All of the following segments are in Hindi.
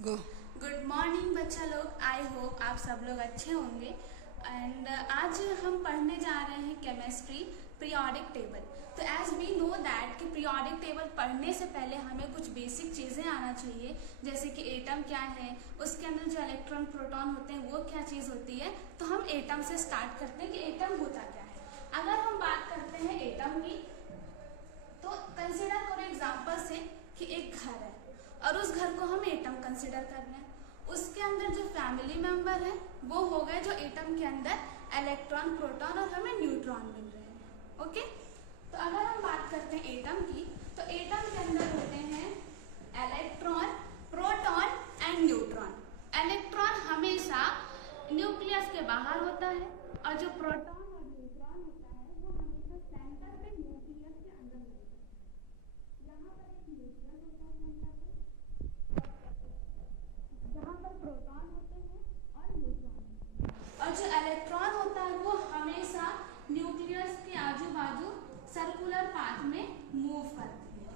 गो। गुड मॉर्निंग बच्चा लोग। आई होप आप सब लोग अच्छे होंगे। एंड आज हम पढ़ने जा रहे हैं केमिस्ट्री पीरियोडिक टेबल। तो एज वी नो दैट कि पीरियोडिक टेबल पढ़ने से पहले हमें कुछ बेसिक चीज़ें आना चाहिए, जैसे कि एटम क्या है, उसके अंदर जो इलेक्ट्रॉन प्रोटॉन होते हैं वो क्या चीज़ होती है। तो हम एटम से स्टार्ट करते हैं कि एटम होता क्या है। अगर हम बात करते हैं एटम की, तो कंसिडर करो एग्जाम्पल से कि एक घर है और उस घर को हम एटम कंसिडर कर रहे हैं। उसके अंदर जो फैमिली मेंबर है वो हो गए जो एटम के अंदर इलेक्ट्रॉन प्रोटॉन और हमें न्यूट्रॉन मिल रहे हैं। ओके, तो अगर हम बात करते हैं एटम की, तो एटम के अंदर होते हैं electron, proton and neutron. Electron हमेशा न्यूक्लियस के बाहर होता है और जो प्रोटॉन और न्यूट्रॉन होता है वो हमेशा सेंटर पे न्यूक्लियस के अंदर होता है। यहाँ पर एक न्यूक्लियस होता है सेंटर पे, जहाँ पर प्रोटॉन होते हैं और न्यूट्रॉन होते हैं। और जो इलेक्ट्रॉन होता है वो हमेशा न्यूक्लियस के आजू बाजू सर्कुलर पाथ में मूव करते हैं।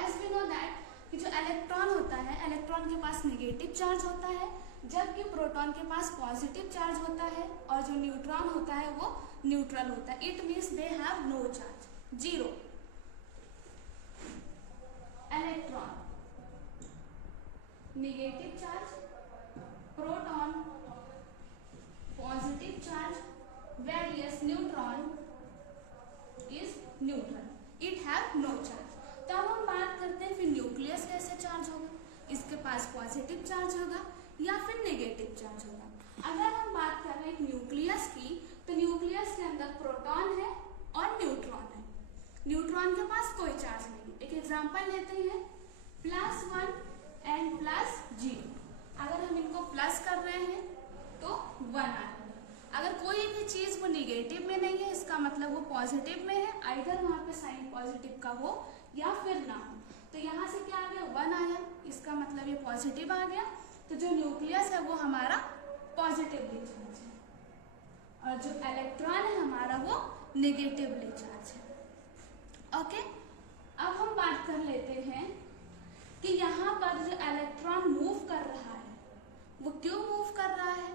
एज वी नो दैट कि जो इलेक्ट्रॉन होता है, इलेक्ट्रॉन के पास नेगेटिव चार्ज होता है, जबकि प्रोटॉन के पास पॉजिटिव चार्ज होता है, और जो न्यूट्रॉन होता है वो न्यूट्रल होता है। It means they have no charge, zero. Electron negative charge, proton positive charge, whereas neutron is neutral, it have no charge. तो अब हम बात करते हैं फिर न्यूक्लियस कैसे चार्ज होगा। इसके पास पॉजिटिव चार्ज होगा या फिर नेगेटिव चार्ज होगा। अगर हम बात कर रहे हैं न्यूक्लियस की, तो न्यूक्लियस के अंदर प्रोटॉन है और न्यूट्रॉन है। न्यूट्रॉन के पास कोई चार्ज नहीं है। एक एग्जांपल लेते हैं, +1 एंड +0। अगर हम इनको प्लस कर रहे हैं तो 1 आएगा। अगर कोई भी चीज वो निगेटिव में नहीं है, इसका मतलब वो पॉजिटिव में है, आइदर वहां पे साइन पॉजिटिव का हो या फिर ना हो। तो यहाँ से क्या आ गया, 1 आया, इसका मतलब ये पॉजिटिव आ गया। तो जो न्यूक्लियस है वो हमारा पॉजिटिवली चार्ज है और जो इलेक्ट्रॉन है हमारा वो नेगेटिवली चार्ज है। ओके, अब हम बात कर लेते हैं कि यहाँ पर जो इलेक्ट्रॉन मूव कर रहा है वो क्यों मूव कर रहा है,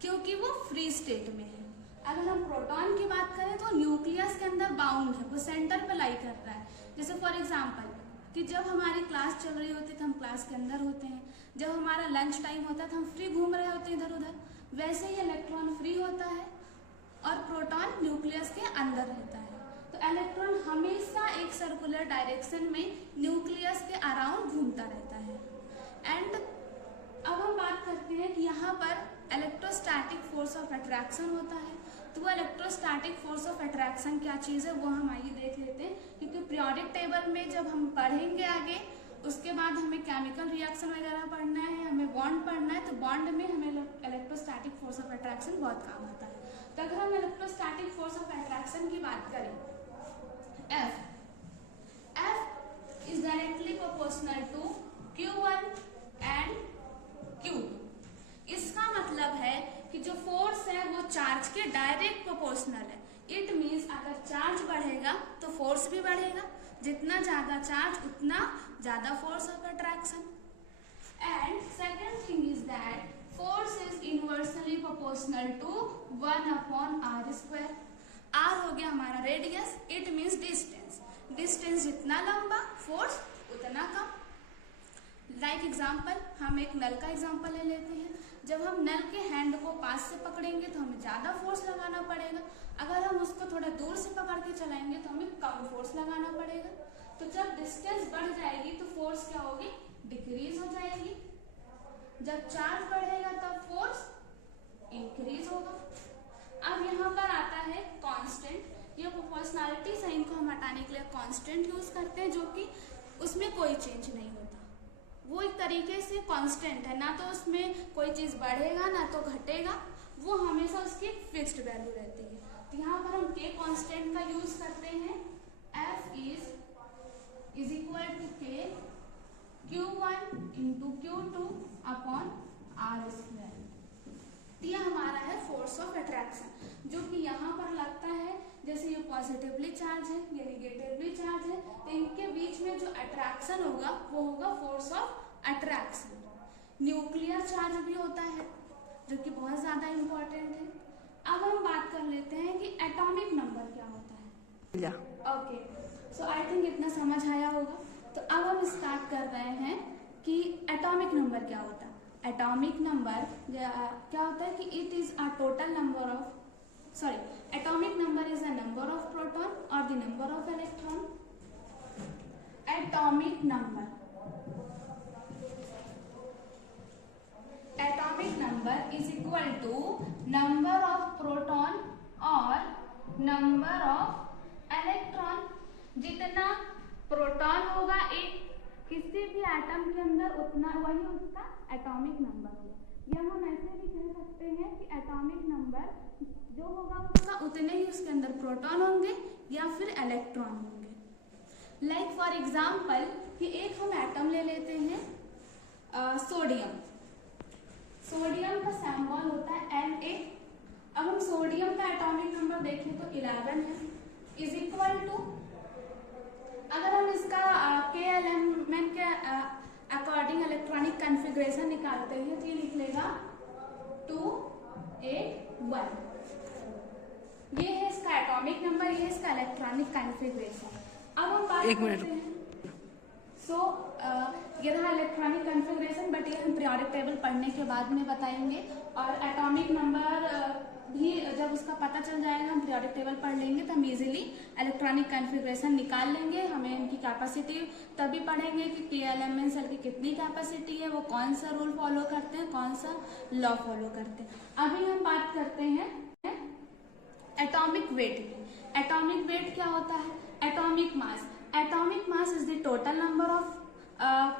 क्योंकि वो फ्री स्टेट में है। अगर हम प्रोटॉन की बात करें तो न्यूक्लियस के अंदर बाउंड है, वो सेंटर पे लाई कर रहा है। जैसे फॉर एग्जांपल कि जब हमारी क्लास चल रही होती है तो हम क्लास के अंदर होते हैं, जब हमारा लंच टाइम होता है तो हम फ्री घूम रहे होते हैं इधर उधर। वैसे ही इलेक्ट्रॉन फ्री होता है और प्रोटॉन न्यूक्लियस के अंदर रहता है। तो इलेक्ट्रॉन हमेशा एक सर्कुलर डायरेक्शन में न्यूक्लियस के अराउंड घूमता रहता है। एंड अब हम बात करते हैं कि यहाँ पर इलेक्ट्रोस्टैटिक फोर्स ऑफ अट्रैक्शन होता है। तो वो इलेक्ट्रोस्टैटिक फोर्स ऑफ अट्रैक्शन क्या चीज़ है वो हम आइए देख लेते हैं, क्योंकि पीरियोडिक टेबल में जब हम पढ़ेंगे आगे, उसके बाद हमें केमिकल रिएक्शन वगैरह पढ़ना है, हमें बॉन्ड पढ़ना है। तो बॉन्ड में हमें इलेक्ट्रोस्टैटिक फोर्स ऑफ अट्रैक्शन बहुत काम आता है। तो अगर हम इलेक्ट्रोस्टैटिक फोर्स ऑफ अट्रैक्शन की बात करें, F is directly proportional to Q1 and Q2। इसका मतलब है कि जो फोर्स है वो चार्ज के डायरेक्ट प्रोपोर्शनल है। इट मीन्स अगर चार्ज बढ़ेगा तो फोर्स भी बढ़ेगा, जितना ज्यादा चार्ज उतना ज्यादा force of attraction. And second thing is that force is inversely proportional to 1/r²। r हो गया हमारा radius, it means distance. Distance जितना लंबा फोर्स उतना कम। लाइक एग्जाम्पल, हम एक नल का एग्जाम्पल ले लेते हैं। जब हम नल के हैंड को पास से पकड़ेंगे तो हमें ज़्यादा फोर्स लगाना पड़ेगा, अगर हम उसको थोड़ा दूर से पकड़ के चलाएंगे तो हमें कम फोर्स लगाना पड़ेगा। तो जब डिस्टेंस बढ़ जाएगी तो फोर्स क्या होगी, डिक्रीज हो जाएगी। जब चार्ज बढ़ेगा तब फोर्स इंक्रीज होगा। अब यहाँ पर आता है कांस्टेंट। ये प्रोपोर्शनैलिटी साइन को हम हटाने के लिए कांस्टेंट यूज करते हैं, जो कि उसमें कोई चेंज नहीं होता, वो एक तरीके से कांस्टेंट है, ना तो उसमें कोई चीज बढ़ेगा ना तो घटेगा, वो हमेशा उसकी फिक्स्ड वैल्यू रहती है। तो यहाँ पर हम के कांस्टेंट का यूज करते हैं। F इज इक्वल टू के Q1 इंटू Q2/r²। ये हमारा है फोर्स ऑफ अट्रैक्शन, जो कि यहाँ पर लगता है जैसे ये पॉजिटिवली चार्ज है, ये निगेटिवली चार्ज है, तो इनके बीच में जो अट्रैक्शन होगा वो होगा force of attraction. Nuclear charge भी होता है जो कि बहुत ज़्यादा इम्पोर्टेंट है। अब हम बात कर लेते हैं कि एटॉमिक नंबर क्या होता है। ओके, सो आई थिंक इतना समझ आया होगा। तो अब हम स्टार्ट कर रहे हैं कि एटॉमिक नंबर क्या होता है। एटॉमिक नंबर क्या होता है कि it is a total number of atomic number is a number of proton और the number of electron. Atomic number is equal to number of proton और number of electron। जितना प्रोटॉन होगा एक किसी भी एटम के अंदर उतना वही उसका एटॉमिक नंबर होगा। या हम ऐसे भी कह सकते हैं कि एटॉमिक नंबर जो होगा उसका उतने ही उसके अंदर प्रोटॉन होंगे या फिर इलेक्ट्रॉन होंगे। लाइक फॉर एग्जाम्पल कि एक हम एटम ले लेते हैं सोडियम। सोडियम का सिंबल होता है Na। अब हम सोडियम का एटॉमिक नंबर देखें तो 11 है, इज इक्वल टू, अगर हम इसका के एलिमेंट के अकॉर्डिंग इलेक्ट्रॉनिक कॉन्फ़िगरेशन निकालते हैं तो ये लिख लेगा 281। ये है इसका एटॉमिक नंबर, ये है इसका इलेक्ट्रॉनिक कॉन्फ़िगरेशन। अब हम बात करते हैं ये रहा इलेक्ट्रॉनिक कॉन्फ़िगरेशन, बट ये हम पीरियोडिक टेबल पढ़ने के बाद में बताएंगे। और एटॉमिक नंबर भी जब उसका पता चल जाएगा, हम पीरियोडिक टेबल पढ़ लेंगे तो हम इजीली इलेक्ट्रॉनिक कॉन्फ़िगरेशन निकाल लेंगे। हमें इनकी कैपेसिटी तभी पढ़ेंगे कि के एलिमेंट सेल की कितनी कैपेसिटी है, वो कौन सा रूल फॉलो करते हैं, कौन सा लॉ फॉलो करते हैं। अभी हम बात करते हैं एटॉमिक वेट की। एटॉमिक वेट क्या होता है? Atomic mass. Atomic mass is the total number of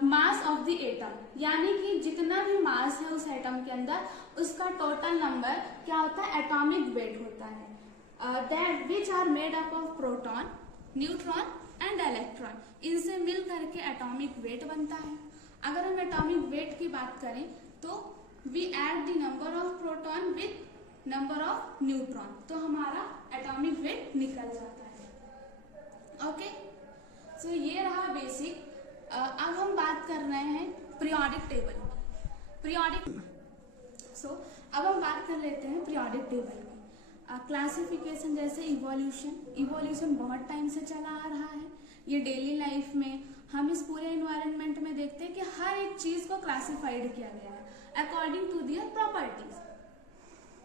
mass of the atom, यानी कि जितना भी मास है उस एटम के अंदर उसका टोटल नंबर क्या होता है? एटॉमिक वेट होता है। That which are made up of proton, neutron and electron. इनसे मिल करके एटॉमिक वेट बनता है। अगर हम एटॉमिक वेट की बात करें तो we add the number of proton with number of neutron, तो हमारा एटॉमिक वेट निकल जाता है। ओके, सो ये रहा बेसिक। अब हम बात कर रहे हैं पीरियोडिक टेबल की। अब हम बात कर लेते हैं पीरियोडिक टेबल की। क्लासिफिकेशन जैसे इवोल्यूशन बहुत टाइम से चला आ रहा है। ये डेली लाइफ में हम इस पूरे इन्वायरमेंट में देखते हैं कि हर एक चीज को क्लासिफाइड किया गया है according to their properties.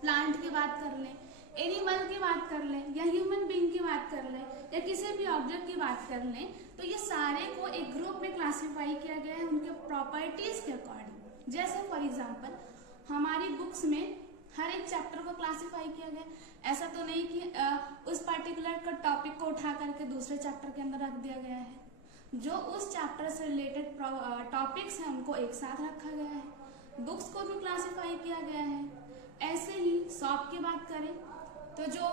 Plant की बात कर लें, एनिमल की बात कर लें, या ह्यूमन बीइंग की बात कर लें, या किसी भी ऑब्जेक्ट की बात कर लें, तो ये सारे को एक ग्रुप में क्लासिफाई किया गया है उनके प्रॉपर्टीज के अकॉर्डिंग। जैसे फॉर एग्जांपल हमारी बुक्स में हर एक चैप्टर को क्लासिफाई किया गया। ऐसा तो नहीं कि उस पर्टिकुलर का टॉपिक को उठा करके दूसरे चैप्टर के अंदर रख दिया गया है। जो उस चैप्टर से रिलेटेड टॉपिक्स हैं उनको एक साथ रखा गया है। बुक्स को भी क्लासिफाई किया गया है। ऐसे ही शॉप की बात करें तो जो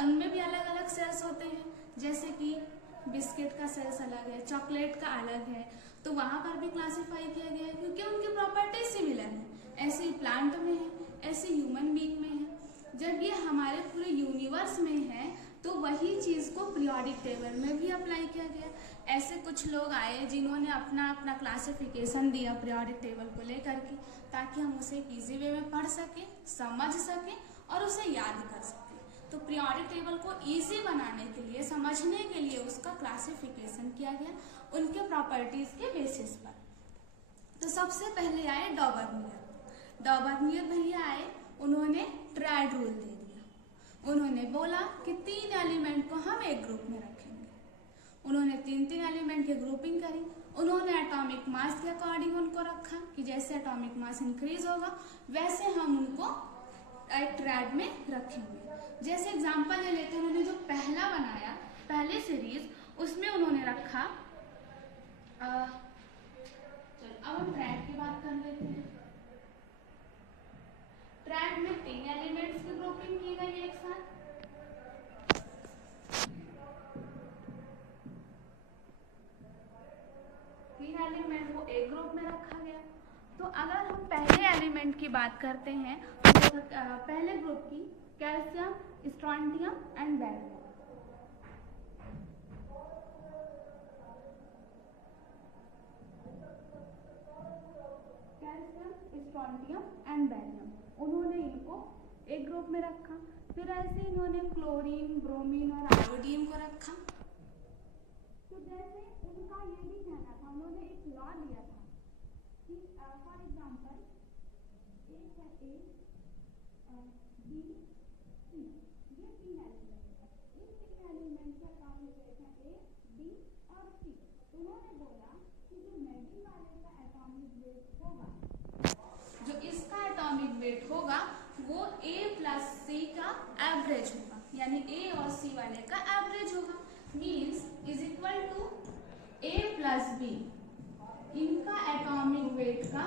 उनमें भी अलग अलग सेल्स होते हैं, जैसे कि बिस्किट का सेल्स अलग है, चॉकलेट का अलग है, तो वहाँ पर भी क्लासिफाई किया गया है क्योंकि उनकी प्रॉपर्टीज सिमिलर है। ऐसे ही प्लांट में है, ऐसे ह्यूमन बीइंग में है। जब ये हमारे पूरे यूनिवर्स में है तो वही चीज़ को पीरियोडिक टेबल में भी अप्लाई किया गया। ऐसे कुछ लोग आए जिन्होंने अपना अपना क्लासिफिकेशन दिया पीरियोडिक टेबल को लेकर के, ताकि हम उसे इजी वे में पढ़ सकें, समझ सकें और उसे याद कर सकें। तो पीरियोडिक टेबल को इजी बनाने के लिए, समझने के लिए उसका क्लासिफिकेशन किया गया उनके प्रॉपर्टीज के बेसिस पर। तो सबसे पहले आए डॉबर्नियर भैया आए, उन्होंने ट्राइड रूल दे दिया। उन्होंने बोला कि 3 एलिमेंट को हम एक ग्रुप में रखेंगे। उन्होंने 3 एलिमेंट की ग्रुपिंग करी। उन्होंने एटॉमिक मास के अकॉर्डिंग उनको रखा कि जैसे एटॉमिक मास इंक्रीज होगा वैसे हम उनको एक ट्राइड में रखेंगे। जैसे एग्जांपल ले लेते हैं, उन्होंने जो पहला बनाया, पहले सीरीज, उसमें उन्होंने रखा अब हम ट्राइड की बात कर लेते हैं। ट्राइड में 3 एलिमेंट्स की ग्रुपिंग की गई एक साथ। तीन एलिमेंट को एक ग्रुप में रखा गया। तो अगर हम पहले एलिमेंट की बात करते हैं तो पहले ग्रुप की calcium, strontium and beryllium. Strontium and barium, उन्होंने इनको एक ग्रुप में रखा। फिर ऐसे इन्होंने क्लोरीन, ब्रोमीन और आयोडीन को रखा। तो जैसे उनका ये भी कहना था, उन्होंने एक लॉ दिया था कि फॉर एग्जांपल एक है ए, बी, सी, ये तीन एलिमेंट है। इन तीन एलिमेंट का एटॉमिक वेट है ए, बी और सी। तो उन्होंने बोला कि जो मेटल वाले का एटॉमिक वेट होगा, जो इसका एटॉमिक वेट होगा वो A प्लस सी का एवरेज होगा, यानी A और C वाले का एवरेज होगा। Means is equal to A plus B, इनका एटॉमिक वेट का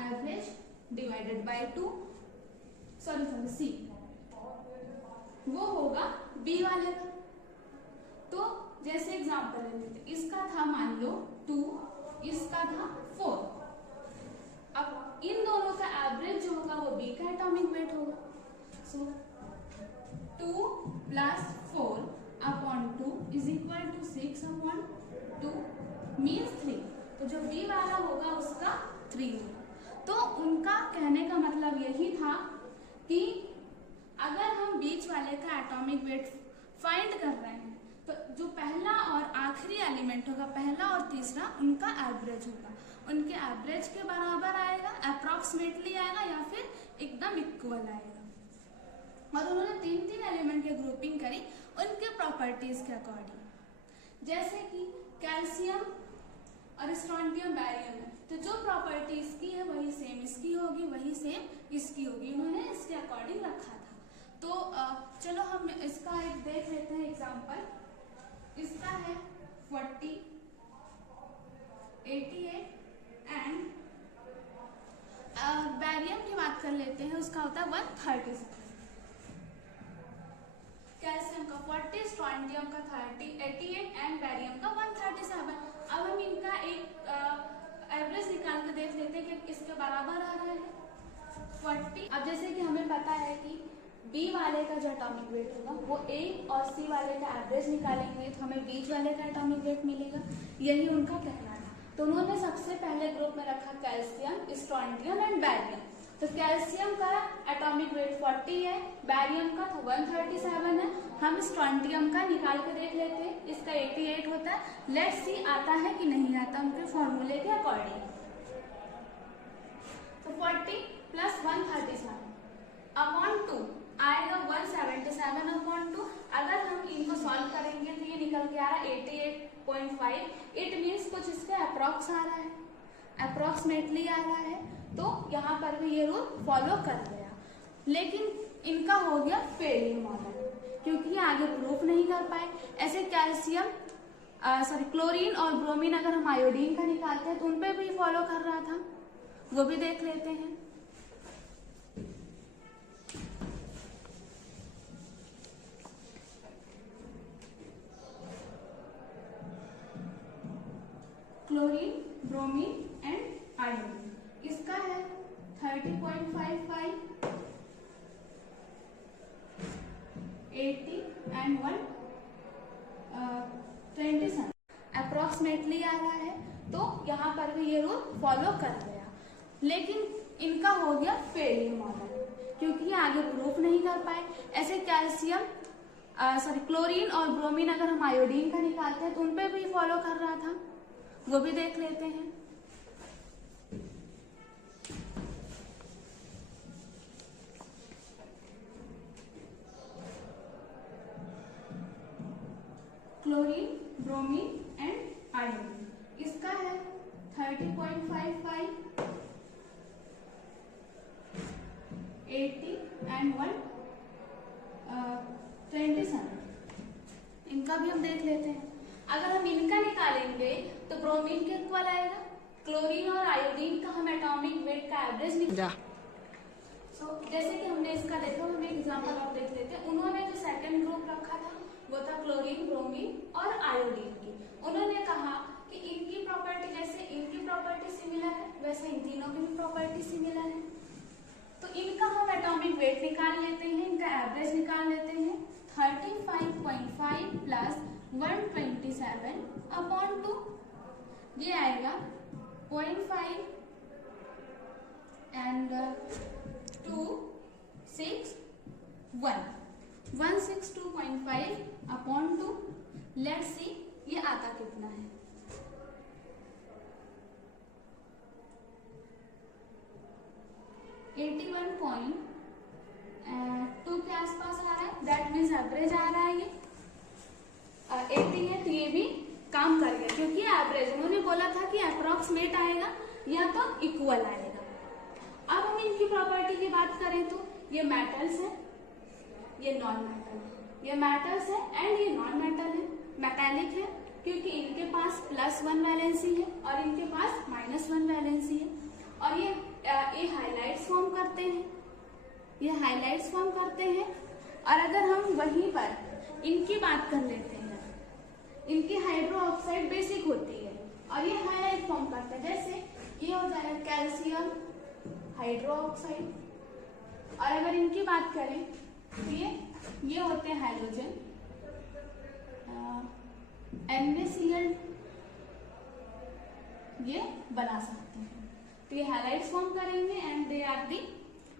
average divided by 2, sorry C, वो होगा B वाले का। तो जैसे एग्जांपल ले लेते, इसका था मान लो 2, इसका था 4। अब इन दोनों का एवरेज जो होगा वो B का एटॉमिक वेट होगा। So 2 plus 4 upon 2 is equal to 6 upon 2 means 3। तो जो B वाला होगा उसका 3 होगा। तो उनका कहने का मतलब यही था कि अगर हम बीच वाले का एटॉमिक वेट फाइंड कर रहे हैं तो जो पहला और आखिरी एलिमेंट होगा, पहला और तीसरा, उनका एवरेज होगा। उनके एवरेज के बराबर आएगा, अप्रॉक्सीमेटली आएगा या फिर एकदम इक्वल आएगा। और उन्होंने तीन एलिमेंट की ग्रुपिंग करी उनके प्रॉपर्टीज के अकॉर्डिंग। जैसे कि कैल्शियम और स्ट्रोंटियम बैरियम है, तो जो प्रॉपर्टी इसकी है वही सेम इसकी होगी, वही सेम इसकी होगी। उन्होंने इसके अकॉर्डिंग रखा था। तो चलो हम इसका एक देख लेते हैं एग्जाम्पल। इसका है 40, 88 एंड बैरियम की बात कर लेते हैं, उसका होता है 137। कैल्शियम का 40, स्ट्रोंटियम का 30, 88 एंड बैरियम का 137। अब हम इनका एक एवरेज निकाल के देख लेते हैं कि इसके बराबर आ रहा है 40। अब जैसे कि हमें पता है कि B वाले का जो एटॉमिक वेट होगा वो A और C वाले का एवरेज निकालेंगे तो हमें बीच वाले का एटॉमिक वेट मिलेगा। यही उनका कहना था। तो उन्होंने सबसे पहले ग्रुप में रखा कैल्शियम, स्ट्रोंटियम एंड बैरियम। तो कैल्शियम का एटॉमिक वेट 40 है, बैरियम का 137 है। हम स्ट्रोंटियम का निकाल के देख लेते हैं, इसका 88 होता है। लेट्स सी आता है कि नहीं आता उनके फॉर्मूले के अकॉर्डिंग। तो 40 प्लस 137 अपॉन 2 आएगा 177 अपॉन 2। अगर हम इनको सॉल्व करेंगे तो ये निकल के आ रहा है 88.5। इट मीन्स कुछ इसके अप्रॉक्स आ रहा है, अप्रॉक्सीमेटली आ रहा है। तो यहाँ पर भी ये रूल फॉलो कर गया। लेकिन इनका हो गया फेलियर मॉडल, क्योंकि ये आगे प्रूफ नहीं कर पाए। ऐसे कैल्शियम क्लोरीन और ब्रोमीन अगर हम आयोडीन का निकालते हैं तो उन पे भी फॉलो कर रहा था, वो भी देख लेते हैं। क्लोरीन, ब्रोमीन एंड आयोडीन, इसका है 30.55, 80 एंड 127 अप्रॉक्सीमेटली आ रहा है। तो यहाँ पर भी ये रूल फॉलो कर गया। लेकिन इनका हो गया फेलियर मॉडल, क्योंकि ये आगे प्रूफ नहीं कर पाए। ऐसे कैल्शियम क्लोरीन और ब्रोमीन अगर हम आयोडीन का निकालते हैं तो उन पे भी फॉलो कर रहा था, वो भी देख लेते हैं। क्लोरीन, ब्रोमीन एंड आयोडीन, इसका है 30.55, 80 एंड 127। इनका भी हम देख लेते हैं। अगर हम इनका निकालेंगे तो ब्रोमीन के इक्वल आएगा। क्लोरीन और आयोडीन का हम एटॉमिक वेट का एवरेज निकाल। जैसे कि हमने इसका देखा, हम एक एग्जांपल और देख लेते हैं। उन्होंने जो सेकंड ग्रुप रखा था वो था क्लोरीन, ब्रोमीन और आयोडीन की। उन्होंने कहा कि इनकी प्रॉपर्टी, जैसे इनकी प्रॉपर्टी सिमिलर है वैसे इन तीनों की भी प्रॉपर्टी सिमिलर है। तो इनका हम एटॉमिक वेट निकाल लेते हैं, इनका एवरेज निकाल लेते हैं। 35.5 प्लस 127 अपॉन 2, ये आएगा 0.5 162.5 अपॉन 2, लेट्स सी ये आता कितना है। 81.2 के आसपास आ रहा है, दैट मीन्स एवरेज आ रहा है। ये 80 है तो ये भी काम कर गया, क्योंकि एवरेज उन्होंने बोला था कि अप्रोक्सीमेट आएगा या तो इक्वल आएगा। अब हम इनकी प्रॉपर्टी की बात करें तो ये मेटल्स है, ये नॉन मेटल है, ये मेटल्स है एंड ये नॉन मेटल है। मेटालिक है क्योंकि इनके पास +1 वैलेंसी है और इनके पास -1 वैलेंसी है, और ये हाइलाइट्स फॉर्म करते हैं, ये हाइलाइट्स फॉर्म करते हैं। और अगर हम वहीं पर इनकी बात कर लेते हैं, इनकी हाइड्रो ऑक्साइड बेसिक होती है और ये हाइलाइट फॉर्म करते हैं, जैसे ये हो जाएगा कैल्शियम हाइड्रो ऑक्साइड। और अगर इनकी बात करें तो ये होते हैं हाइड्रोजन NaCl, ये बना सकते हैं। तो ये हैलाइड्स फॉर्म करेंगे and they are the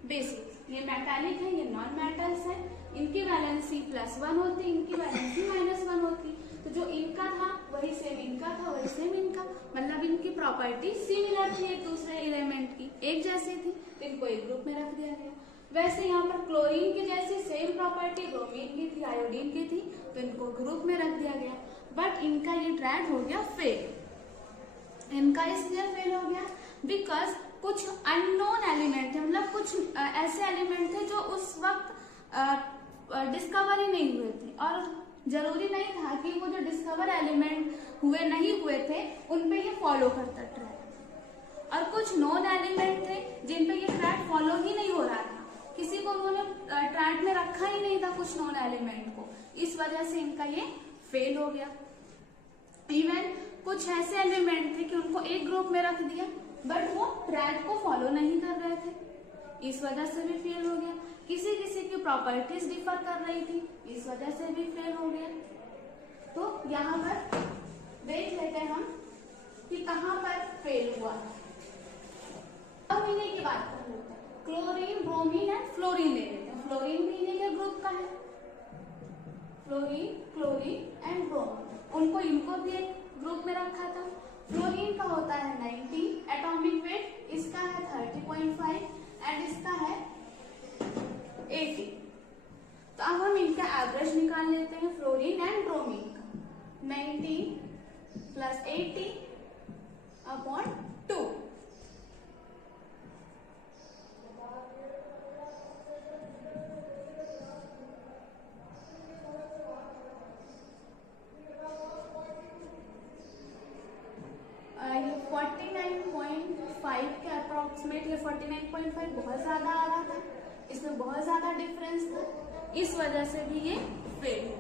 basic. ये मेटालिक है, ये नॉन मेटल्स है, इनकी वैलेंसी +1 होती, इनकी वैलेंसी -1 होती। तो जो इनका था वही सेम इनका था, वही सेम इनका, मतलब इनकी प्रॉपर्टी सिमिलर थी एक दूसरे एलिमेंट की, एक जैसी थी, तो इनको एक ग्रुप में रख दिया गया। वैसे यहाँ पर क्लोरीन की जैसी सेम प्रॉपर्टी ब्रोमीन की थी, आयोडीन की थी, तो इनको ग्रुप में रख दिया गया। बट इनका ये ट्रायड हो गया फेल। इनका इसलिए फेल हो गया बिकॉज कुछ अननोन एलिमेंट थे, मतलब कुछ ऐसे एलिमेंट थे जो उस वक्त डिस्कवर ही नहीं हुए थे, और जरूरी नहीं था कि वो जो डिस्कवर एलिमेंट नहीं हुए थे उन पे ये फॉलो करता ट्रैक, और कुछ नॉन एलिमेंट थे जिन पे ये ट्रैक फॉलो ही नहीं हो रहा था, किसी को उन्होंने ट्रैक में रखा ही नहीं था कुछ नॉन एलिमेंट को, इस वजह से इनका ये फेल हो गया। इवन कुछ ऐसे एलिमेंट थे कि उनको एक ग्रुप में रख दिया बट वो ट्रैक को फॉलो नहीं कर रहे थे, इस वजह से भी फेल हो गया। किसी किसी की प्रॉपर्टीज डिफर कर रही थी, इस वजह से भी फेल हो गया। तो यहाँ पर देख लेते हैं हम कि कहाँ पर फेल हुआ। अब इन्हीं की बात कर लेते हैं, क्लोरीन, ब्रोमीन एंड फ्लोरीन ले लेते हैं। फ्लोरीन भी इन्हीं के ग्रुप का है, फ्लोरीन, क्लोरीन एंड ब्रोमीन, इनको भी एक ग्रुप में रखा था। फ्लोरीन का होता है 90 एटॉमिक वेट, इसका है 30.5 एंड इसका है 80। तो अब हम इनका एवरेज निकाल लेते हैं फ्लोरीन एंड ब्रोमीन का। 90 + 80 अपॉन 2। ये 49.5 के अप्रोक्सीमेट, ये 49.5 बहुत ज्यादा आ रहा था, इसमें बहुत ज्यादा डिफरेंस था, इस वजह से भी ये फेल हुआ।